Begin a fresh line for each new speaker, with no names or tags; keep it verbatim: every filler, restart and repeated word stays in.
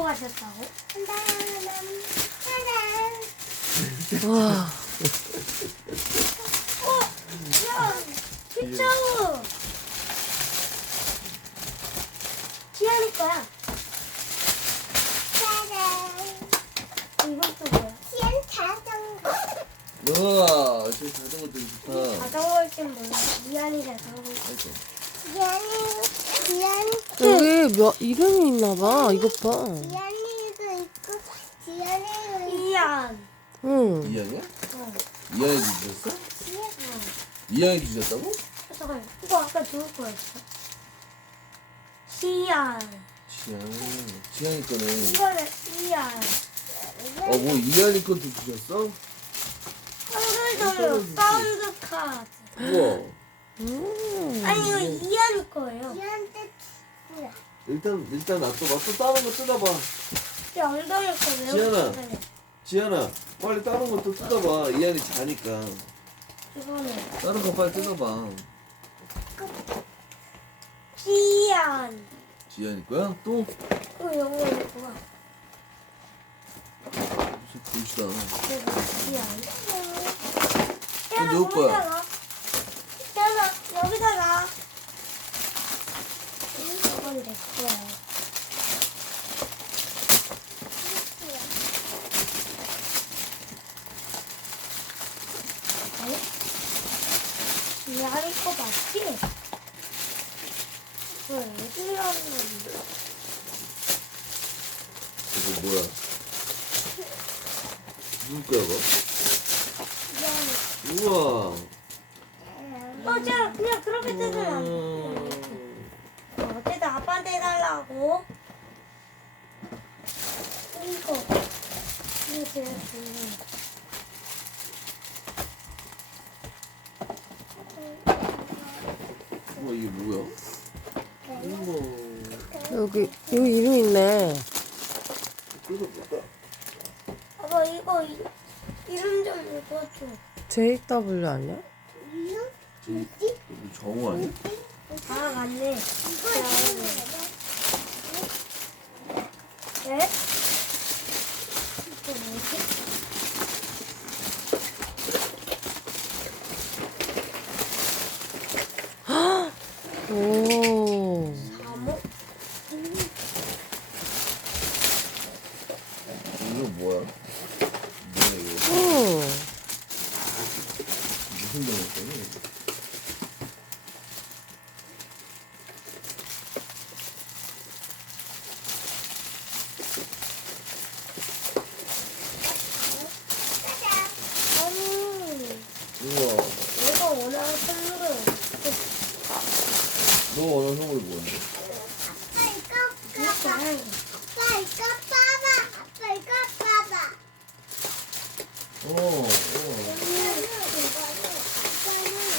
가셨다고?
와.
어, 야, 피차우. 지안이 거야. 이건 또 뭐야?
우와, 저 자전거 되게 좋다.
자전거일 땐 몰라. 지안이 자전거.
아이고.
여기 몇 이름이 있나 봐. 이것 봐.
이안.
응.
이한이야?
어.
이한이 주셨어? 이한이 주셨다고?
잠깐, 이거 아까 좋을 거였어. 시안.
지한. 지한이 거네.
이거는 이안.
어, 뭐 이한이 것도 주셨어?
한글도요. 사운드 카드.
우와.
음.
아니 이거 이안이 거예요.
일단, 일단 놔둬봐. 또 다른 거 뜯어봐.
이 엉덩이 거예요.
지안아. 지한아, 빨리 다른 것도 뜯어봐. 이한이 자니까.
이거는
다른 거 빨리 뜯어봐.
시안.
지한이 거야? 또?
이거 이거 이거.
무슨 글씨다.
이거 시안.
이거 누구 거야?
태연아 여기다 놔. 이건 내 거야. 이하리 거 맞지? 왜 어디라는 건데?
이거 뭐야? 누구 거야,
이하리.
이거? 우와.
어, 자, 그냥 그렇게 뜯으면 안 돼.
음.
어, 어쨌든 아빠한테 해달라고. 이거. 이거 제일 중요해.
우와, 이게 뭐야? 우와.
여기 여기 이름 있네.
뜯어볼까?
아빠, 이거 이, 이름 좀 읽어줘.
제이더블유 아니야?
저, 이거 정우 아니야?
아, 맞네. 네? 이게 뭐지?
오.
사모?
이거 뭐야? 뭐야, 이거?
응.
무슨 병이었더니?
아니,
우와.
내가 원하는 선물은
너 원하는 선물이 뭔데?
이거 아니.
어, 어.